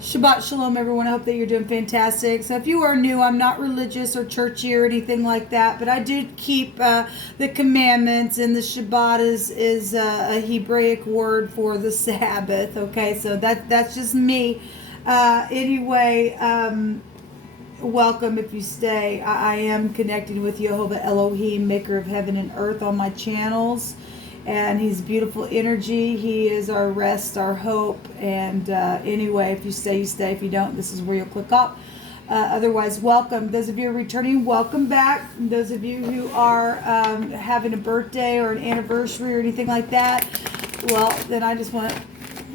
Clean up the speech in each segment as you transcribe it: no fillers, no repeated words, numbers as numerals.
Shabbat Shalom, everyone. I hope that you're doing fantastic. So if you are new, I'm not religious or churchy or anything like that, but I do keep the commandments, and the Shabbat is a Hebraic word for the Sabbath. Okay, so that's just me. Anyway, welcome if you stay. I am connecting with Jehovah Elohim, maker of heaven and earth, on my channels. And he's beautiful energy. He is our rest, our hope. And anyway, if you stay, you stay. If you don't, this is where you'll click off. Otherwise, welcome. Those of you who are returning, welcome back. Those of you who are having a birthday or an anniversary or anything like that, well, then I just want to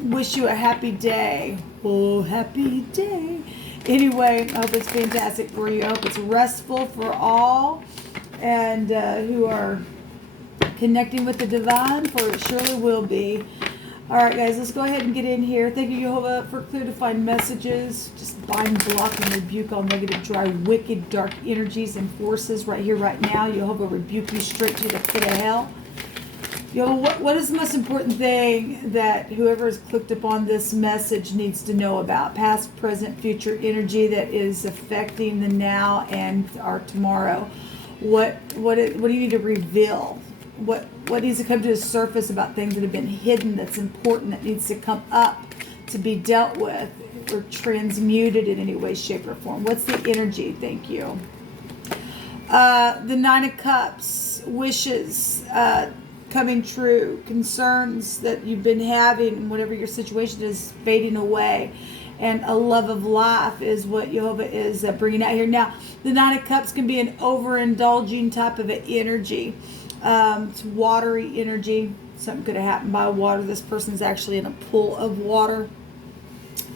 wish you a happy day. Oh, happy day. Anyway, I hope it's fantastic for you. I hope it's restful for all, and who are connecting with the divine, for it surely will be. All right, guys, let's go ahead and get in here. Thank you, Jehovah, for clear to find messages. Just bind, block, and rebuke all negative, dry, wicked, dark energies and forces right here, right now. Jehovah, rebuke you straight to the pit of hell. Jehovah, what is the most important thing that whoever has clicked upon this message needs to know about? Past, present, future energy that is affecting the now and our tomorrow. What do you need to reveal? What needs to come to the surface about things that have been hidden, that's important, that needs to come up to be dealt with or transmuted in any way, shape, or form? What's the energy? Thank you. The Nine of Cups, wishes coming true, concerns that you've been having, whatever your situation is, fading away. And a love of life is what Jehovah is bringing out here. Now, the Nine of Cups can be an overindulging type of an energy. It's watery energy. Something could have happened by water. This person's actually in a pool of water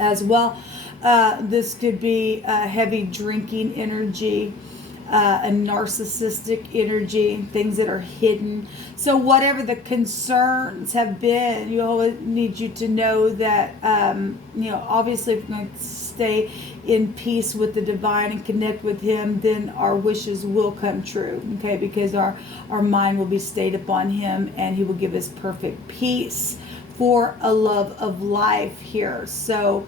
as well. This could be a heavy drinking energy, a narcissistic energy, things that are hidden. So whatever the concerns have been, you always need you to know that, obviously if we're going to stay in peace with the divine and connect with him, then our wishes will come true, okay? Because our mind will be stayed upon him, and he will give us perfect peace for a love of life here. So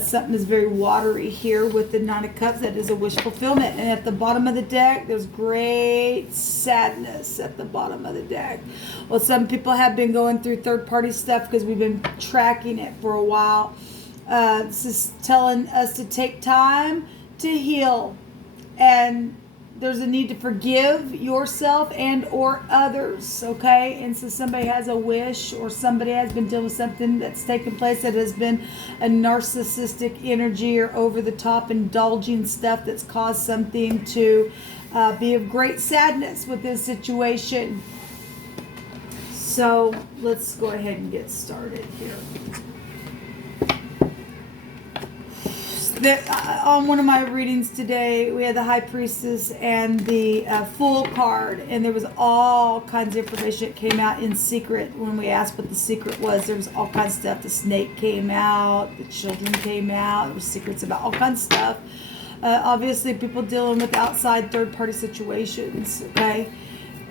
something is very watery here with the Nine of Cups. That is a wish fulfillment. And at the bottom of the deck, there's great sadness at the bottom of the deck. Well, some people have been going through third-party stuff because we've been tracking it for a while. This is telling us to take time to heal, and there's a need to forgive yourself and or others, okay? And so somebody has a wish, or somebody has been dealing with something that's taken place that has been a narcissistic energy or over-the-top indulging stuff that's caused something to be of great sadness with this situation. So let's go ahead and get started here. On one of my readings today, we had the High Priestess and the Fool card, and there was all kinds of information that came out in secret. When we asked what the secret was, there was all kinds of stuff. The snake came out, the children came out, there were secrets about all kinds of stuff. Obviously, people dealing with outside third-party situations, okay?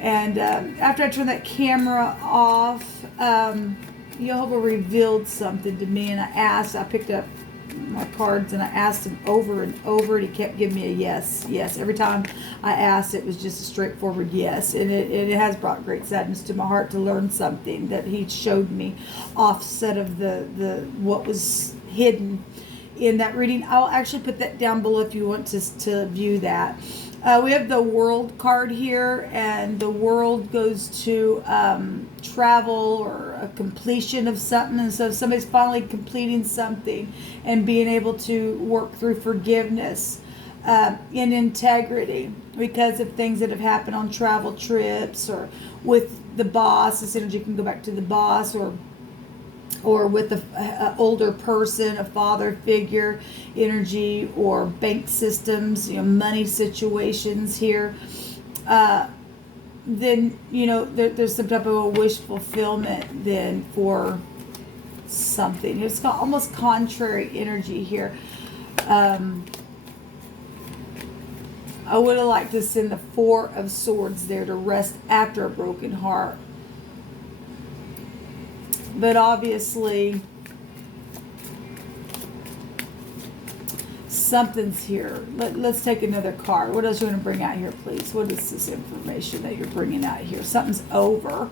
And after I turned that camera off, Jehovah revealed something to me, and I picked up my cards and I asked him over and over, and he kept giving me a yes. Every time I asked, it was just a straightforward yes, and it has brought great sadness to my heart to learn something that he showed me offset of the what was hidden in that reading. I'll actually put that down below if you want to view that. We have the World card here, and the World goes to travel or a completion of something. And so if somebody's finally completing something and being able to work through forgiveness in integrity because of things that have happened on travel trips, or with the boss. This energy can go back to the boss, or with an older person, a father figure energy, or bank systems, money situations here. Then, there's some type of a wish fulfillment then for something. It's got almost contrary energy here. I would have liked to send the Four of Swords there to rest after a broken heart. But obviously, something's here. Let's take another card. What else you want to bring out here, please? What is this information that you're bringing out here? Something's over.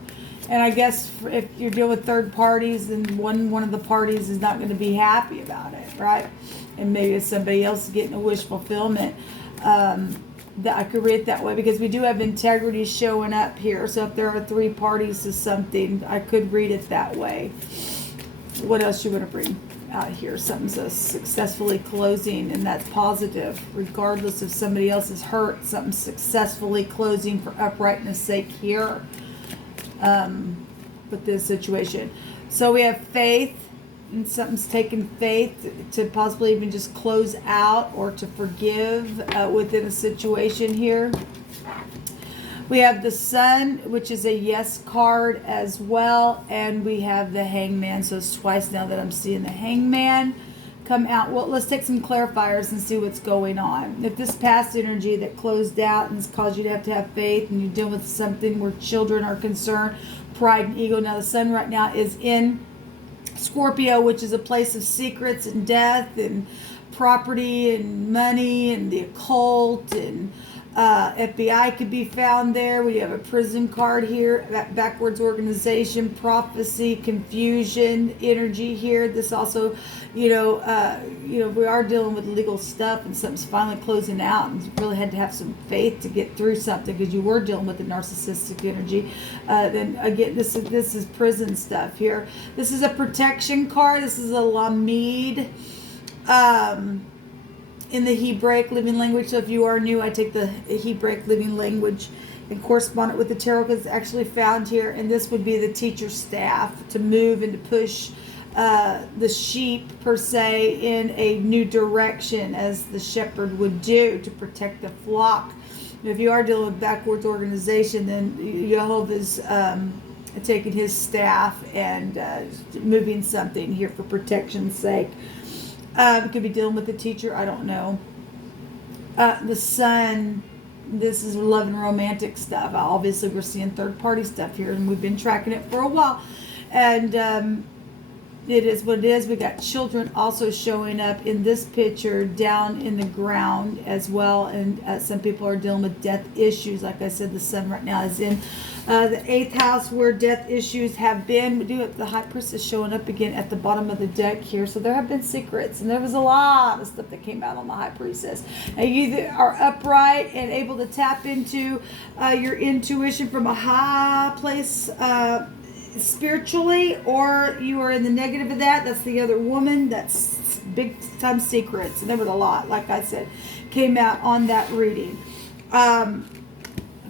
And I guess if you're dealing with third parties, then one of the parties is not going to be happy about it, right? And maybe it's somebody else getting a wish fulfillment. That I could read it that way, because we do have integrity showing up here. So if there are three parties to something, I could read it that way. What else you want to bring out here? Something's successfully closing, and that's positive. Regardless of somebody else's hurt, something successfully closing for uprightness sake here with this situation. So we have faith, and something's taken faith to possibly even just close out or to forgive within a situation here. We have the Sun, which is a yes card as well, and we have the Hangman. So it's twice now that I'm seeing the Hangman come out. Well, let's take some clarifiers and see what's going on. If this past energy that closed out and has caused you to have faith, and you're dealing with something where children are concerned, pride and ego. Now the Sun right now is in Scorpio, which is a place of secrets and death and property and money and the occult, and FBI could be found there. We have a prison card here, that backwards organization, prophecy, confusion, energy here. This also, we are dealing with legal stuff, and something's finally closing out, and you really had to have some faith to get through something because you were dealing with the narcissistic energy. Then again, this is prison stuff here. This is a protection card. This is a Lamed. In the Hebraic living language. So if you are new, I take the Hebraic living language and correspond it with the tarot, because it's actually found here. And this would be the teacher staff to move and to push the sheep per se in a new direction, as the shepherd would do to protect the flock. If you are dealing with backwards organization, then Jehovah's taking his staff and moving something here for protection's sake. It could be dealing with the teacher. I don't know. The Sun, this is love and romantic stuff. Obviously, we're seeing third-party stuff here, and we've been tracking it for a while. And it is what it is. We got children also showing up in this picture down in the ground as well. And some people are dealing with death issues. Like I said, the Sun right now is in the 8th house where death issues have been. We do have the High Priestess showing up again at the bottom of the deck here. So there have been secrets, and there was a lot of stuff that came out on the High Priestess. And you are upright and able to tap into your intuition from a high place spiritually, or you are in the negative of that. That's the other woman. That's big time secrets, and there was a lot, like I said, came out on that reading. I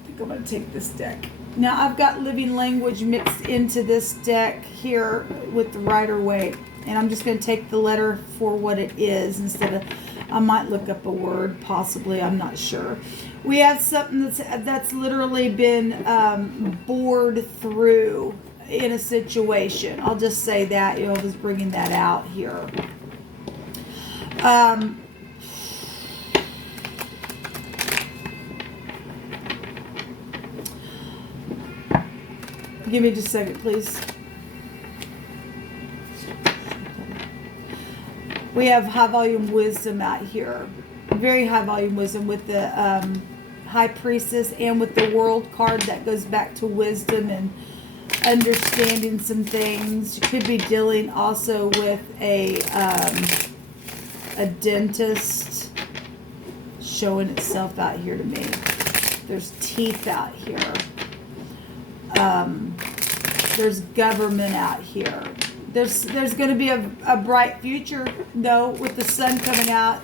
think I'm going to take this deck. Now I've got living language mixed into this deck here with the Rider-Waite, and I'm just going to take the letter for what it is instead of, I might look up a word possibly, I'm not sure. We have something that's literally been bored through in a situation. I'll just say that. I was bringing that out here. Give me just a second, please. We have high volume wisdom out here. Very high volume wisdom with the High Priestess, and with the World card that goes back to wisdom and understanding some things. You could be dealing also with a dentist showing itself out here to me. There's teeth out here. There's government out here. There's going to be a bright future, though, with the Sun coming out,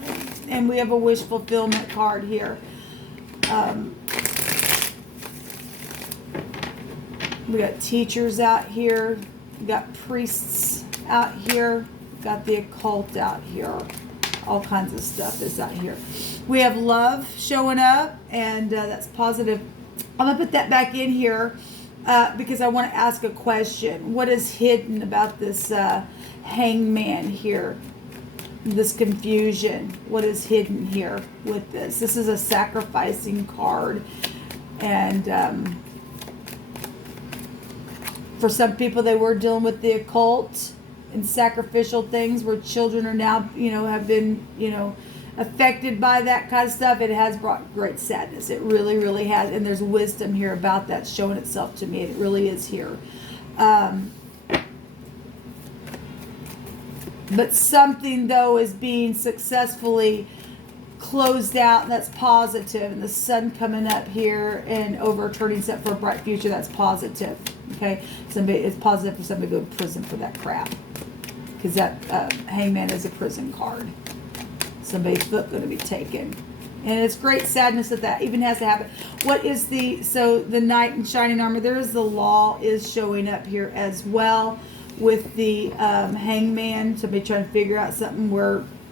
and we have a wish fulfillment card here. We got teachers out here. We got priests out here. We got the occult out here. All kinds of stuff is out here. We have love showing up, and that's positive. I'm going to put that back in here because I want to ask a question. What is hidden about this hangman here? This confusion. What is hidden here with this? This is a sacrificing card, and for some people, they were dealing with the occult and sacrificial things where children are now, have been, affected by that kind of stuff, it has brought great sadness. It really, really has. And there's wisdom here about that showing itself to me. It really is here. But something, though, is being successfully closed out, and that's positive. And the sun coming up here and overturning stuff for a bright future, that's positive. Okay? It's positive for somebody to go to prison for that crap. Because that hangman is a prison card. Somebody's foot going to be taken. And it's great sadness that even has to happen. What is the knight in shining armor? There is the law is showing up here as well with the hangman. Somebody trying to figure out something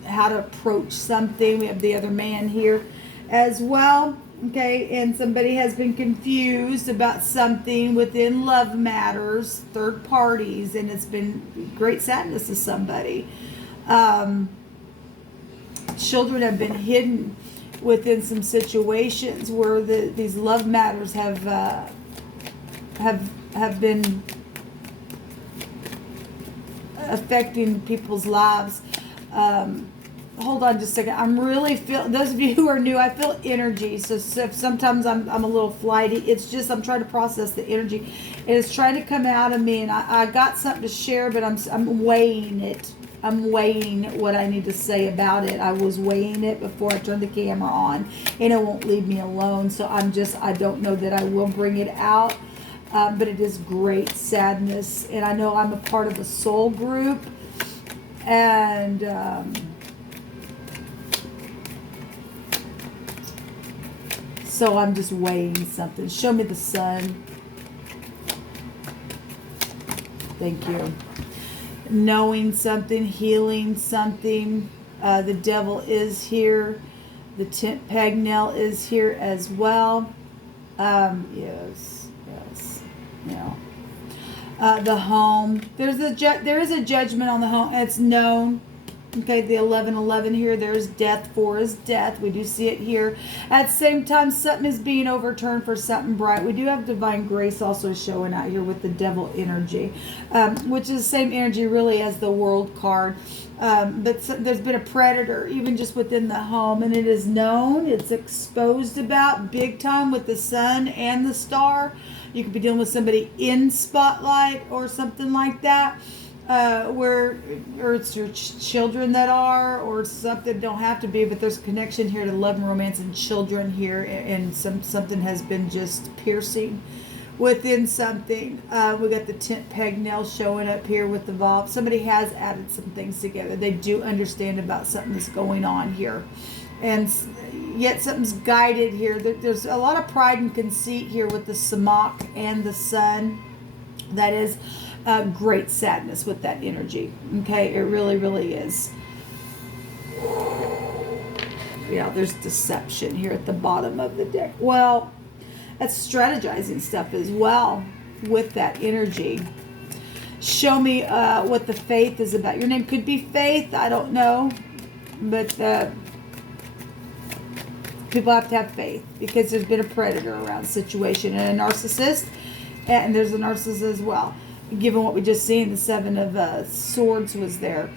how to approach something. We have the other man here as well. Okay, and somebody has been confused about something within love matters, third parties, and it's been great sadness to somebody. Children have been hidden within some situations where these love matters have been affecting people's lives. Hold on just a second. I'm really those of you who are new, I feel energy. So if sometimes I'm a little flighty. It's just I'm trying to process the energy. It is trying to come out of me, and I got something to share, but I'm weighing it. I'm weighing what I need to say about it. I was weighing it before I turned the camera on, and it won't leave me alone. So I don't know that I will bring it out, but it is great sadness. And I know I'm a part of a soul group, and so I'm just weighing something. Show me the sun. Thank you. Knowing something, healing something. The devil is here. The tent peg nail is here as well. Yes. Yeah. The home. There is a judgment on the home. It's known. Okay, the 11:11 here. There's death. 4 is death. We do see it here. At the same time, something is being overturned for something bright. We do have divine grace also showing out here with the devil energy, which is the same energy really as the world card. But there's been a predator even just within the home, and it is known. It's exposed about big time with the sun and the star. You could be dealing with somebody in spotlight or something like that. Or it's your children that are, or something. Don't have to be, but there's a connection here to love and romance and children here, and something has been just piercing within something. We got the tent peg nail showing up here with the vault. Somebody has added some things together. They do understand about something that's going on here, and yet something's guided here. There's a lot of pride and conceit here with the samak and the sun. That is great sadness with that energy. Okay, it really, really is. Yeah, there's deception here at the bottom of the deck. Well, that's strategizing stuff as well with that energy. Show me what the faith is about. Your name could be Faith. I don't know. But people have to have faith because there's been a predator around the situation and a narcissist. And there's a narcissist as well. Given what we just seen, the 7 of Swords was there.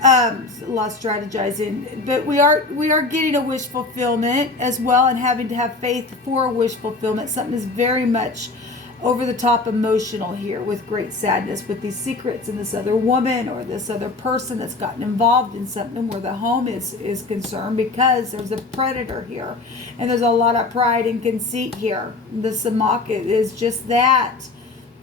A lot of strategizing, but we are getting a wish fulfillment as well, and having to have faith for a wish fulfillment. Something is very much over the top emotional here with great sadness with these secrets and this other woman or this other person that's gotten involved in something where the home is concerned, because there's a predator here and there's a lot of pride and conceit here. The samak is just that.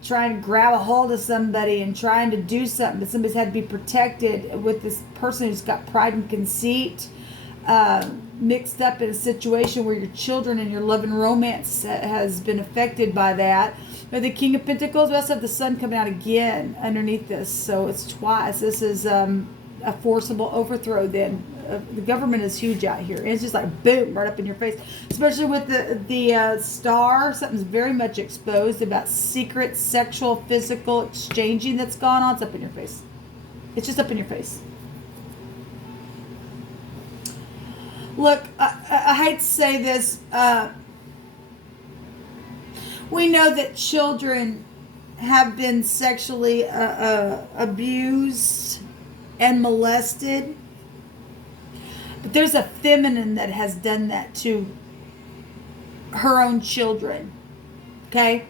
Trying to grab a hold of somebody and trying to do something, but somebody's had to be protected with this person who's got pride and conceit mixed up in a situation where your children and your love and romance has been affected by that. But the King of Pentacles, we also have the sun coming out again underneath this, so it's twice. This is a forcible overthrow then. The government is huge out here. And it's just like boom, right up in your face. Especially with the star, something's very much exposed about secret, sexual, physical exchanging that's gone on. It's up in your face. It's just up in your face. Look, I hate to say this. We know that children have been sexually abused and molested. But there's a feminine that has done that to her own children. Okay?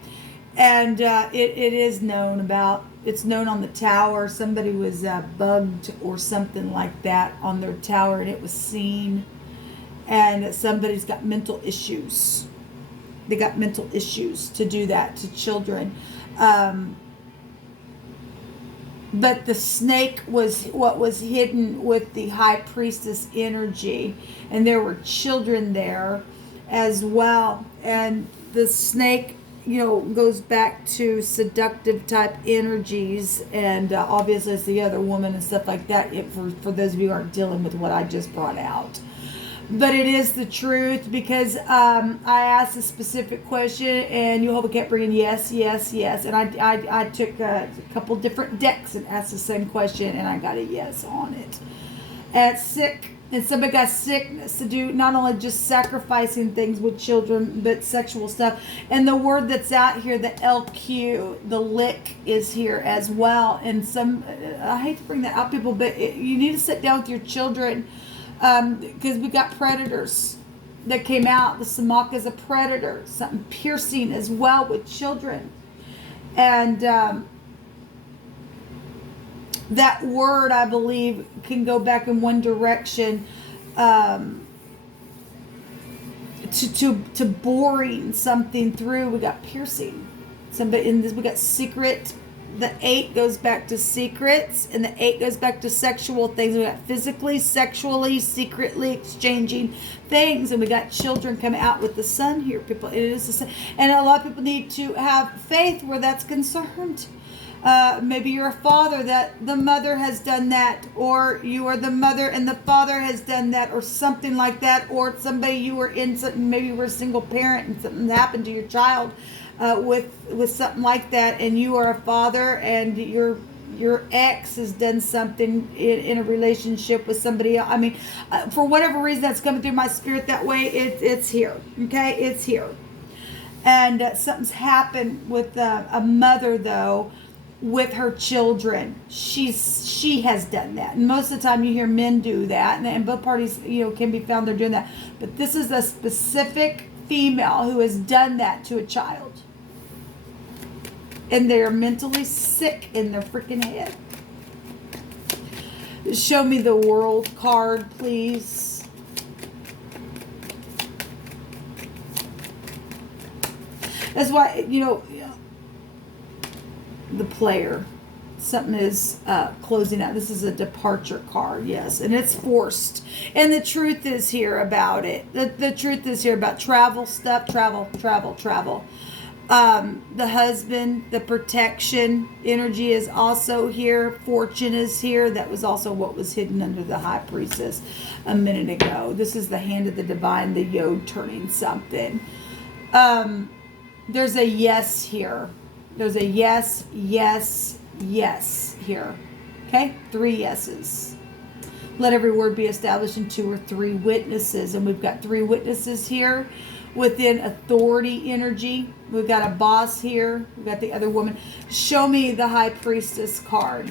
And it is known about, it's known on the tower. Somebody was bugged or something like that on their tower, and it was seen. And somebody's got mental issues. They got mental issues to do that to children. But the snake was what was hidden with the high priestess energy. And there were children there as well. And the snake, goes back to seductive type energies. And obviously it's the other woman and stuff like that. For those of you who aren't dealing with what I just brought out. But it is the truth, because I asked a specific question and Jehovah kept bringing yes, yes, yes. And I took a couple different decks and asked the same question, and I got a yes on it. And sick, and somebody got sickness to do not only just sacrificing things with children, but sexual stuff. And the word that's out here, the LQ, the lick, is here as well. And I hate to bring that out, people, but you need to sit down with your children. Because we got predators that came out. The Samach is a predator, something piercing as well with children. And that word, I believe, can go back in one direction to boring something through. We got piercing. Somebody in this, we got secret. The 8 goes back to secrets, and the 8 goes back to sexual things. We got physically, sexually, secretly exchanging things, and we got children coming out with the sun here, people. It is the sun. And a lot of people need to have faith where that's concerned. Maybe you're a father that the mother has done that, or you are the mother and the father has done that, or something like that, or somebody you were in something, maybe you were a single parent and something happened to your child. With something like that, and you are a father, and your ex has done something in a relationship with somebody else. I mean, for whatever reason that's coming through my spirit that way, it's here. Okay, it's here. And something's happened with a mother, though, with her children. She has done that, and most of the time you hear men do that, and both parties can be found they're doing that. But this is a specific female who has done that to a child. And they're mentally sick in their freaking head. Show me the world card, please. That's why, the player. Something is closing out. This is a departure card, yes. And it's forced. And the truth is here about it. The truth is here about travel stuff. Travel. The husband, the protection energy is also here. Fortune is here. That was also what was hidden under the high priestess a minute ago. This is the hand of the divine, the yod turning something. There's a yes here. There's a yes, yes, yes here. Okay? 3 yeses. Let every word be established in 2 or 3 witnesses. And we've got 3 witnesses here. Within authority energy, we've got a boss here. We've got the other woman. Show me the high priestess card.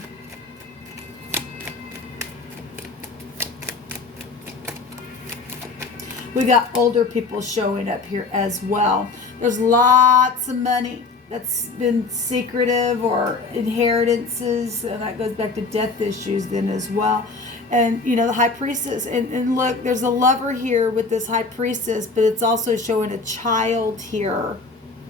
We got older people showing up here as well. There's lots of money that's been secretive, or inheritances, and that goes back to death issues then as well. And the high priestess, and look, there's a lover here with this high priestess, but it's also showing a child here.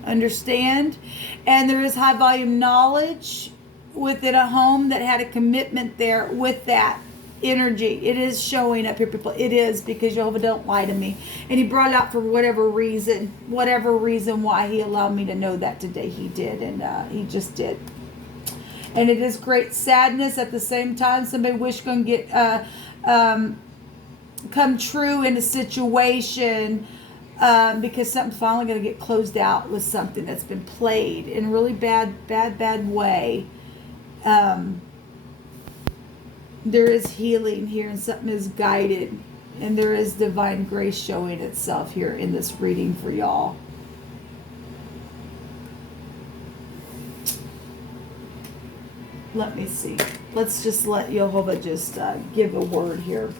Understand? And there is high volume knowledge within a home that had a commitment there with that energy. It is showing up here, people. It is, because Jehovah don't lie to me. And he brought it out for whatever reason why he allowed me to know that today. He did, and he just did. And it is great sadness at the same time. Somebody wish going to get come true in a situation, because something's finally going to get closed out with something that's been played in a really bad way. There is healing here, and something is guided, and there is divine grace showing itself here in this reading for y'all. Let me see. Let's just let Jehovah just give a word here.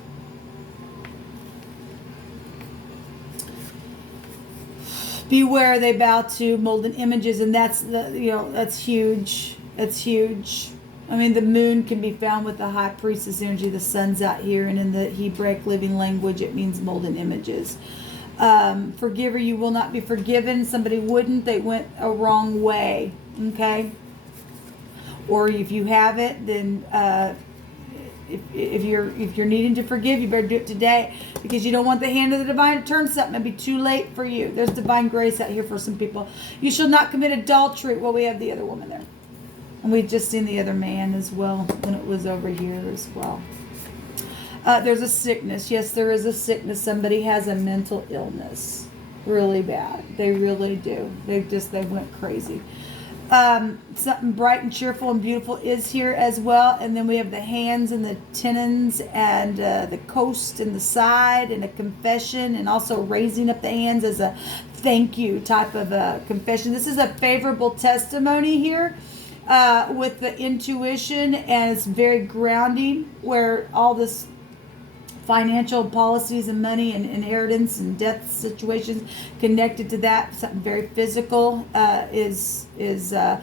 Beware, they bow to molten images, and that's that's huge. That's huge. I mean, the moon can be found with the high priestess energy. The sun's out here, and in the Hebraic living language, it means molten images. Forgiver, you will not be forgiven. Somebody wouldn't. They went a wrong way. Okay. Or if you have it, then if you're needing to forgive, you better do it today, because you don't want the hand of the divine to turn something and be too late for you. There's divine grace out here for some people. You shall not commit adultery. Well, we have the other woman there, and we've just seen the other man as well when it was over here as well. There's a sickness. Yes, there is a sickness. Somebody has a mental illness, really bad. They really do. They went crazy. Something bright and cheerful and beautiful is here as well. And then we have the hands and the tenons and the coast and the side and a confession, and also raising up the hands as a thank you type of a confession. This is a favorable testimony here with the intuition, and it's very grounding, where all this financial policies and money and inheritance and death situations connected to that, something very physical, is a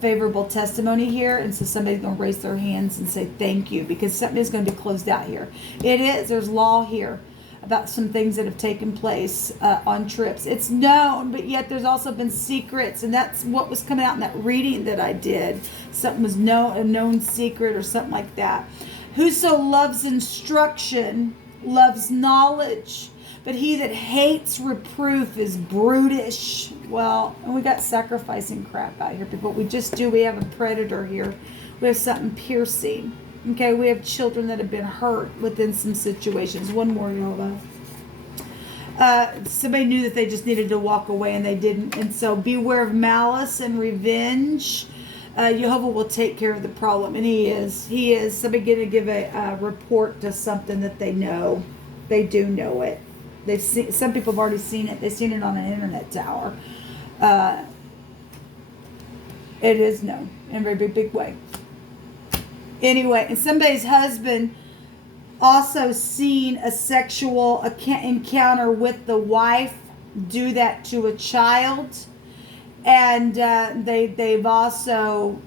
favorable testimony here. And so somebody's going to raise their hands and say thank you, because something is going to be closed out here. It is. There's law here about some things that have taken place on trips. It's known, but yet there's also been secrets, and that's what was coming out in that reading that I did. Something was a known secret or something like that. Whoso loves instruction loves knowledge, but he that hates reproof is brutish. Well, and we got sacrificing crap out here, people. We have a predator here. We have something piercing. Okay, we have children that have been hurt within some situations. One more, Yola. Somebody knew that they just needed to walk away, and they didn't. And so beware of malice and revenge. Jehovah will take care of the problem, and he is. Somebody going to give a report to something that they know. They do know it. They've seen. Some people have already seen it. They've seen it on an internet tower. It is known in a very big way. Anyway, and somebody's husband also seen a sexual encounter with the wife, do that to a child. And they've also,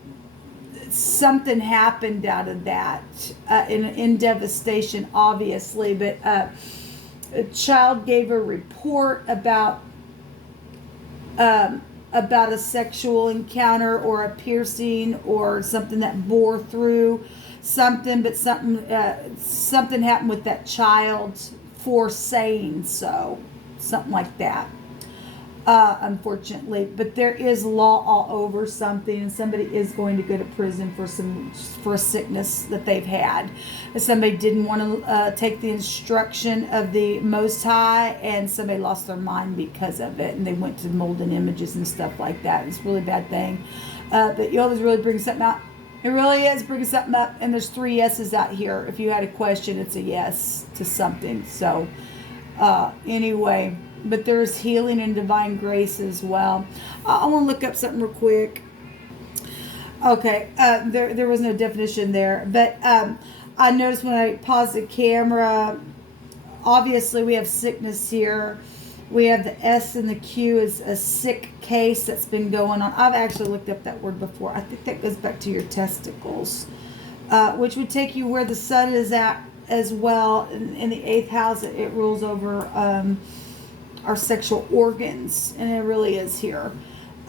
something happened out of that in devastation, obviously. But a child gave a report about a sexual encounter or a piercing or something that bore through something. But something happened with that child for saying so, something like that. Unfortunately, but there is law all over something, and somebody is going to go to prison for a sickness that they've had. And somebody didn't want to take the instruction of the Most High, and somebody lost their mind because of it, and they went to molten images and stuff like that. It's a really bad thing. But Jehovah's really bringing something out. It really is bringing something up, and there's 3 yeses out here. If you had a question, it's a yes to something. So anyway. But there's healing and divine grace as well. I want to look up something real quick. Okay, there was no definition there. But I noticed when I paused the camera, obviously we have sickness here. We have the S and the Q is a sick case that's been going on. I've actually looked up that word before. I think that goes back to your testicles, which would take you where the sun is at as well. In the 8th house, it rules over our sexual organs, and it really is here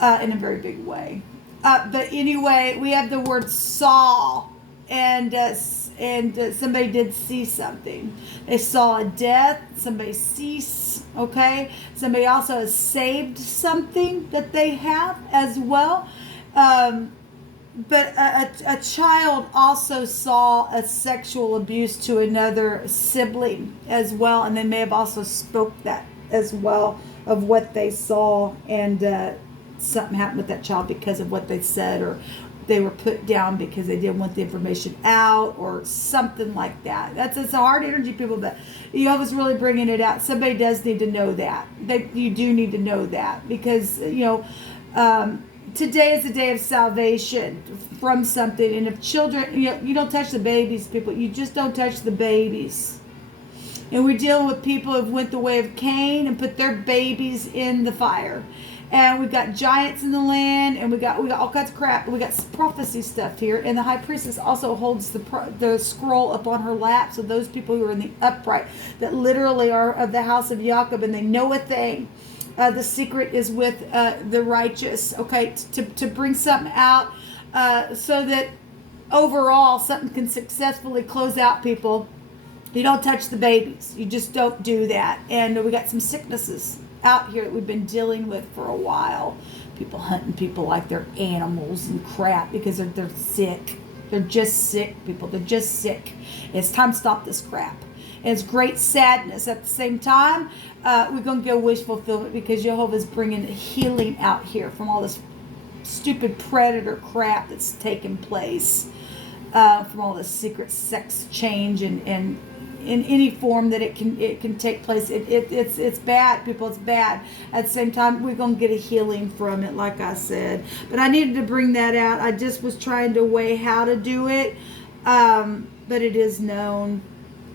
in a very big way. But anyway, we have the word saw, and somebody did see something. They saw a death. Somebody cease. Okay, somebody also has saved something that they have as well. But a child also saw a sexual abuse to another sibling as well, and they may have also spoke that as well of what they saw, and something happened with that child because of what they said, or they were put down because they didn't want the information out, or something like that. It's a hard energy, people, but Jehovah's really bringing it out. Somebody does need to know that. You do need to know that, because today is the day of salvation from something. And if children, you don't touch the babies, people. You just don't touch the babies. And we're dealing with people who've went the way of Cain and put their babies in the fire. And we've got giants in the land, and we got all kinds of crap. We got prophecy stuff here, and the high priestess also holds the scroll up on her lap. So those people who are in the upright, that literally are of the house of Jacob, and they know a thing. The secret is with the righteous. Okay, to bring something out, so that overall something can successfully close out people. You don't touch the babies. You just don't do that. And we got some sicknesses out here that we've been dealing with for a while. People hunting people like they're animals and crap because they're sick. They're just sick, people. They're just sick. It's time to stop this crap. And it's great sadness. At the same time, we're going to get wish fulfillment because Jehovah's bringing healing out here from all this stupid predator crap that's taking place, from all this secret sex change and in any form that it can take place. It's bad, people. It's bad. At the same time, we're going to get a healing from it, like I said. But I needed to bring that out. I just was trying to weigh how to do it, but it is known.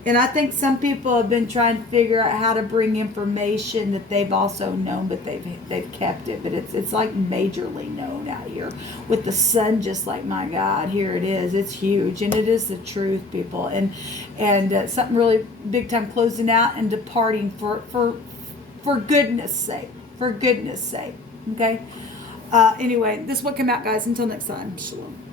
And I think some people have been trying to figure out how to bring information that they've also known, but they've kept it. But it's like majorly known out here with the sun. Just like, my God, here it is. It's huge, and it is the truth, people. And something really big time closing out and departing for goodness sake. For goodness sake. Okay. Anyway, this is what came out, guys. Until next time, shalom.